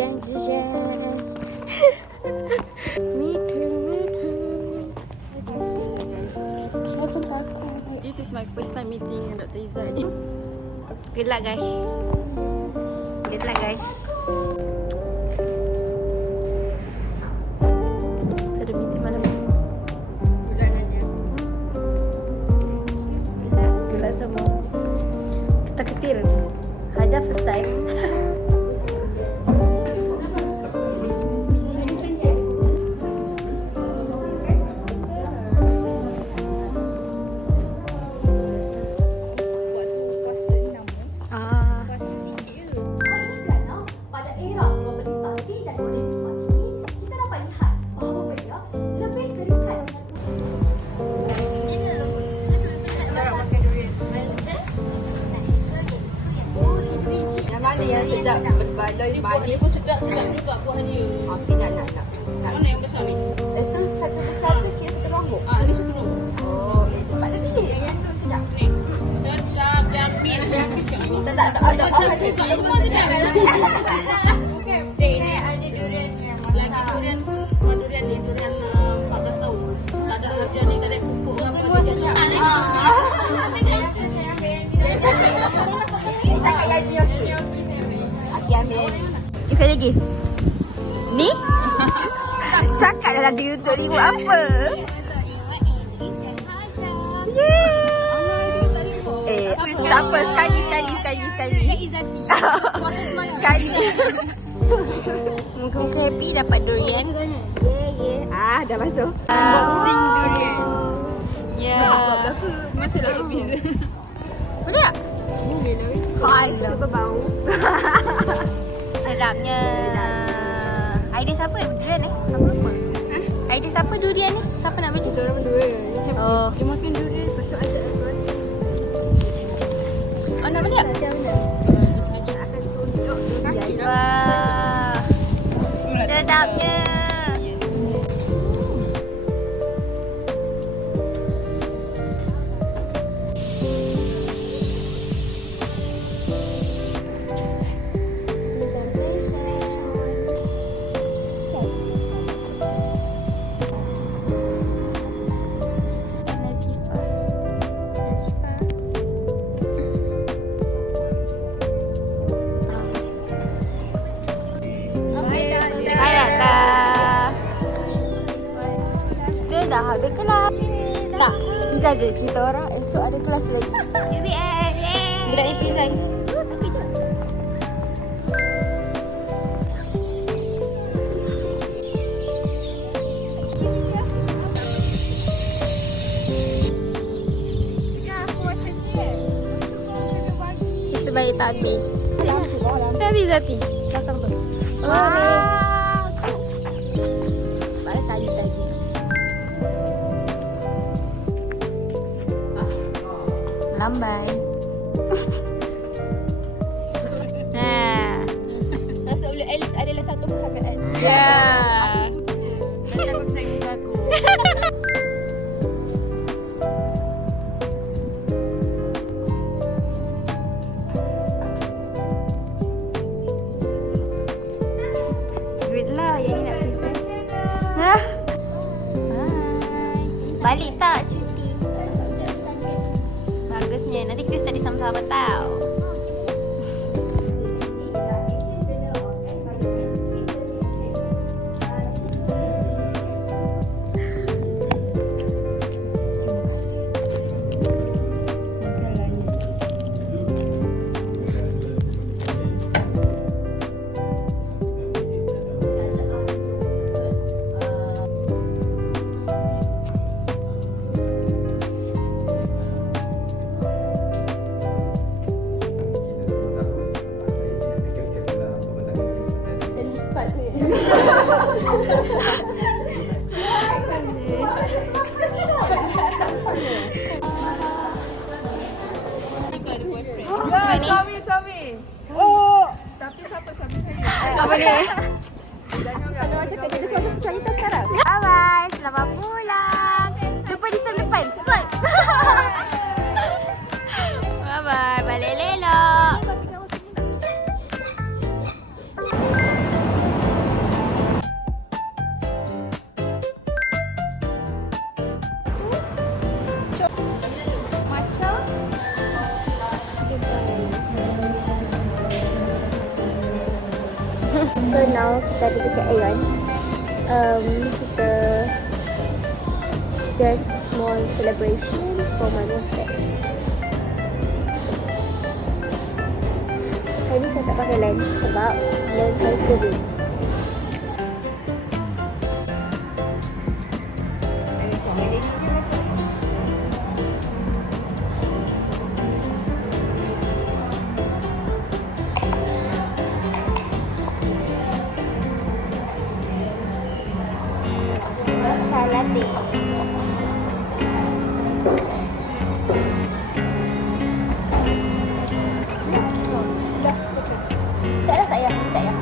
This is my first time meeting Dr. Izzat. Good luck guys. Good luck guys. Ada meeting malam ni. Bulanannya. Gila semua. Kita ketir. Haja first time. Mana yang sedap berbaloi manis. Sedap juga buah dia. Api nak. Mana yang besar ni? Itu satu besar tu kira satu lombok. Ni sepuluh. Oh, yang cepat lagi. Yang tu sedap. Ni. Sedap jamin. Sedap ada orang ni. Semua sedap. Okey, ini ada durian yang masak. Durian ni durian 14 tahun. Tak ada durian ni, tak ada pupuk. Semua sedap. Cakap yang ni okey. Aki ambil. Sekali lagi. Ni? Cakap dalam di YouTube ni buat apa? Yeay. Tak apa, sekali. Sekali. Muka-muka happy dapat durian. Yeah. Dah masuk. Unboxing durian. Ya. Macam lah habis. Boleh tak? Boleh lah. Alah. Berbau. Sedapnya. Idea siapa durian ni? Apa? Idea siapa durian ni? Siapa nak beli? Kita orang berdua. Oh. Dia makan durian, lepas tu ajak aku rasa. Oh, nak beli tak? Macam mana? Akan tunjuk kaki. Wah. Sedapnya. Hai Doktor. Dia dah habis kelas. Tak, Pizza je. Kita orang esok ada kelas lagi. UBS. Budak ni Pizza. Sebaik tak ambil. Zati. Belakang tu. Baru tadi. Lambai. Rasa boleh at least adalah satu perkataan. Ya. Nanti aku bisa ikut aku. Duit lah yang ni nak prepare. Hai. Balik tak cuti? Bagusnya. Nanti kita study sama-sama tau. Suami. Oh, tapi siapa suami saya? Apa ni? Kalau macam kerja dia suami percaya kita sekarang. Bye bye. Selamat pulang. Jumpa di step depan. Swipe. Bye bye. Balik elok. So now kita ada dekat Aeon. Kita just small celebration for my birthday. Hari ni saya tak pakai lens sebab lens saya kering. Matcha latte. Salah tak ya? Tak ya.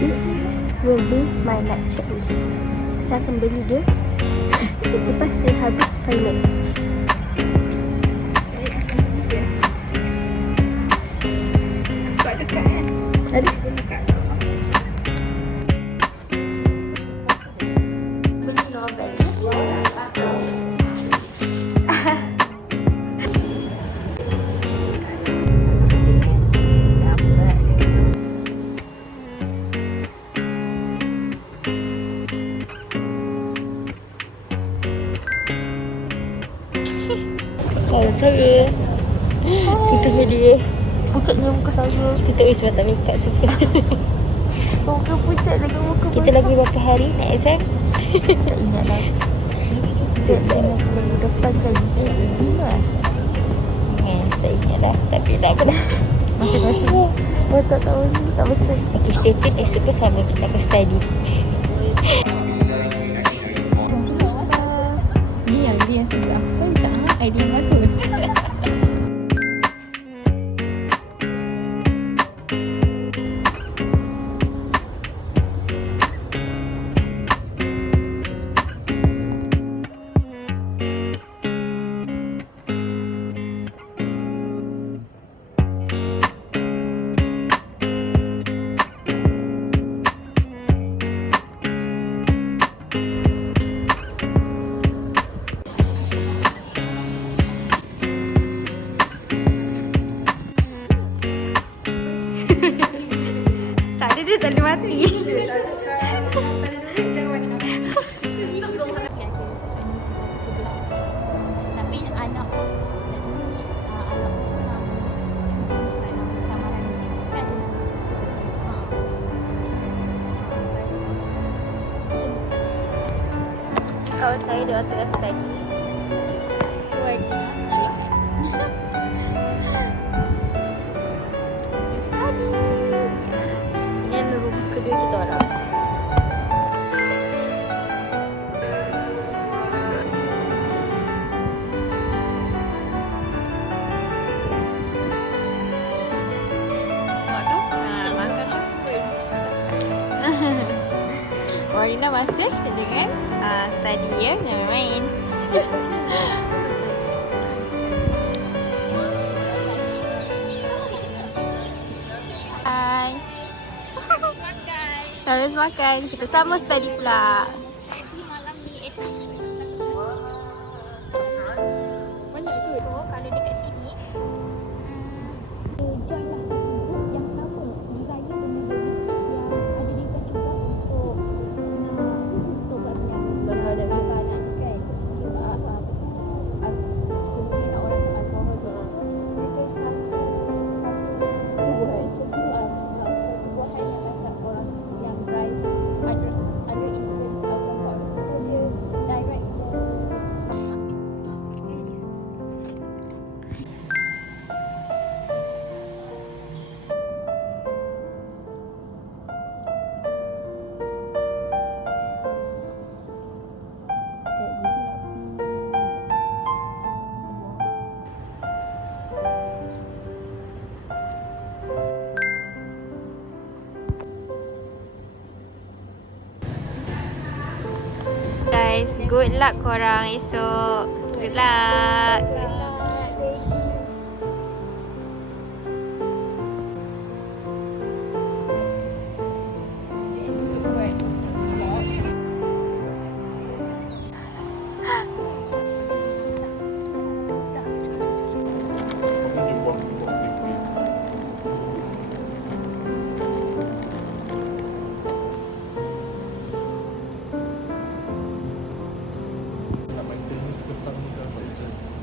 This will be my next checklist. Saya akan beli dia. Lepas saya habis final. Ada? Beli novel. Saya kita jadi pucatnya muka saya. Kita sebab tak make up suka. Muka pucat dengan muka basah. Kita lagi berapa hari nak exam? Tak ingat lah. Kita exam minggu depan kali saya ingat. Tak ingat lah. Tapi tak apa dah. Masing-masing. Tak tahu ni. Tak betul. Okay, stay tune. Esok pun sama kita akan study. Dia yang suka apa macam idea yang bagus. Tak ada dia tak boleh mati. Tapi anak nanti anak nak samaran kan Kawan saya dia tengah study. Tu Wadina Allah. Study. Ini adalah rumah kedua kita orang. Warina masih dengan study ya, jangan main. Hai. Habis makan, kita sama study pula. Banyak tu. So, kalau dekat sini, join lah satu group yang sama desire dengan religious yang ada di juga untuk buat yang berhal dan lebaran kan. Kemudian orang alkohol tu. So, dia join satu subuhan. Subuhan yang rasa orang yang drive under influence alkohol. guys. Good luck korang esok. Good luck.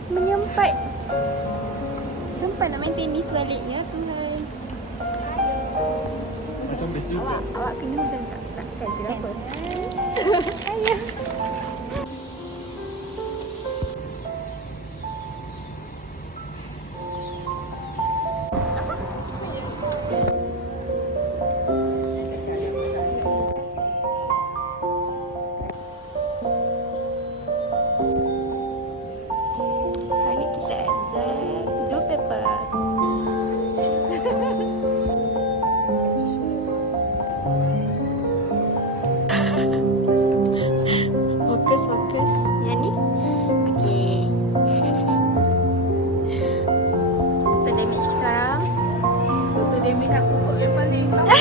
Menyempat. Sempat nak main tenis balik ya Tuhan. Macam best juga. Awak kena hujan tak je apa. Ayah. Hari ni kita exam 2 paper. Fokus. Yang ni? Okey. Kita damage sekarang. Betul dia make up pokok yang paling lama.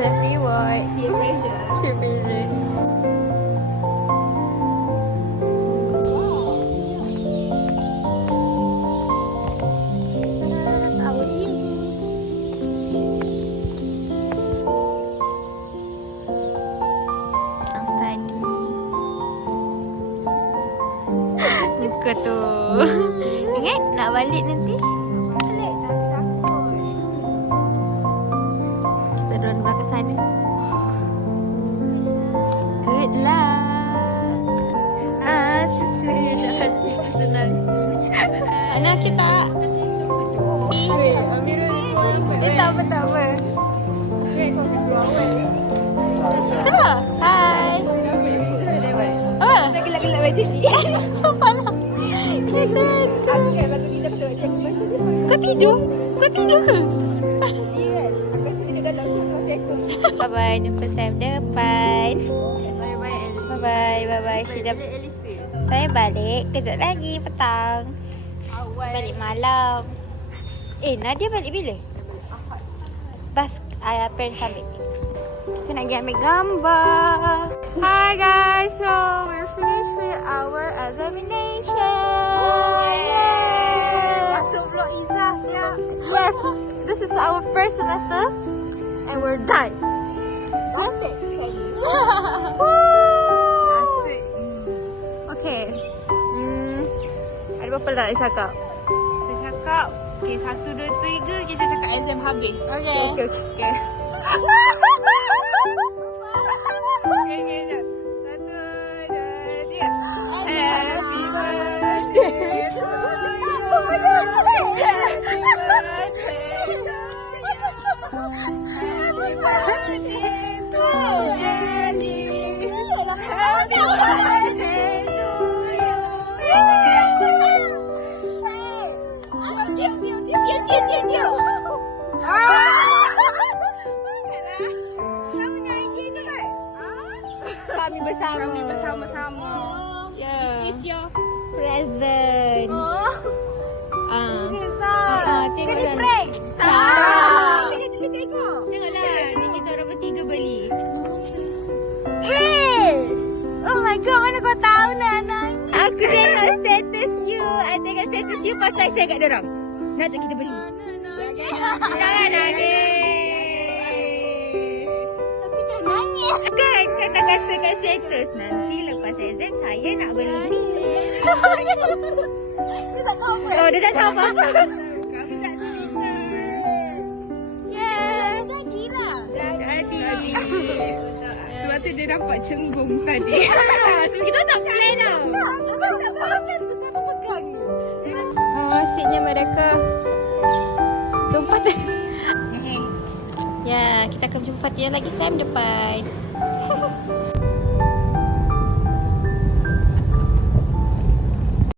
Self reward. Peer pressure. Peer pressure. Muka tu. Ingat nak balik nanti? Balik nanti takut. Kita dorang belakang sana. Good luck. Susu dia dah hati personal. Ana kita. Dia tak apa. Kenapa? Hai. Apa? Gelak-gelak macam ni. Sumpah lah. Aku kan lagu ni dapat macam macam ni. Kau tidur? Kau tidur ke? Kan? Aku rasa dekat dalam suatu ekor. Bye-bye. Jumpa Sam depan. Saya baik Ellie. Bye-bye. Syida. Saya balik kejap lagi petang. Awal. Balik malam. Nadia balik bila? Bas parents ambil. Kita nak pergi ambil gambar. Hi guys, so we're finished with our examination. Yay! Masuk vlog Izzah siap. Yes, this is our first semester and we're done. Gastik sekali. Woo! Gastik. Okay. Ada apa nak cakap? Kita cakap, okay, 1, 2, 3 kita cakap exam habis. Okay. Okay. Okay, jap. 1, 2, 3. Happy birthday to you. Happy birthday to you. Happy birthday to Ellie. Happy birthday to you. Diam. Kamu nyanyi tu kan? Kami bersama-sama. Yeah. This is your Present. Tengok Kena dah. prank. Tak. Kena dulu tengok. Tengoklah. Ni kita orang bertiga beli. Oh my god, mana kau tahu nak? Aku tengok status you. I tengok status you pakai saya kat dorang. Nak tak kita beli? Jangan nangis. Tapi dah nangis. Kan kata kata kat status. Nanti lepas exam saya nak beli. Dia tak tahu apa. Oh, dia tak tahu apa-apa. Kami tak cerita. Yeah. Jadilah. Jadi. sebab tu dia dapat cenggung tadi. Sebab kita tak plan tau. Kau tak pasal bersama pegang. Oh, asyiknya mereka. Sumpah tu. Ya, kita akan jumpa Fatia lagi Sam depan.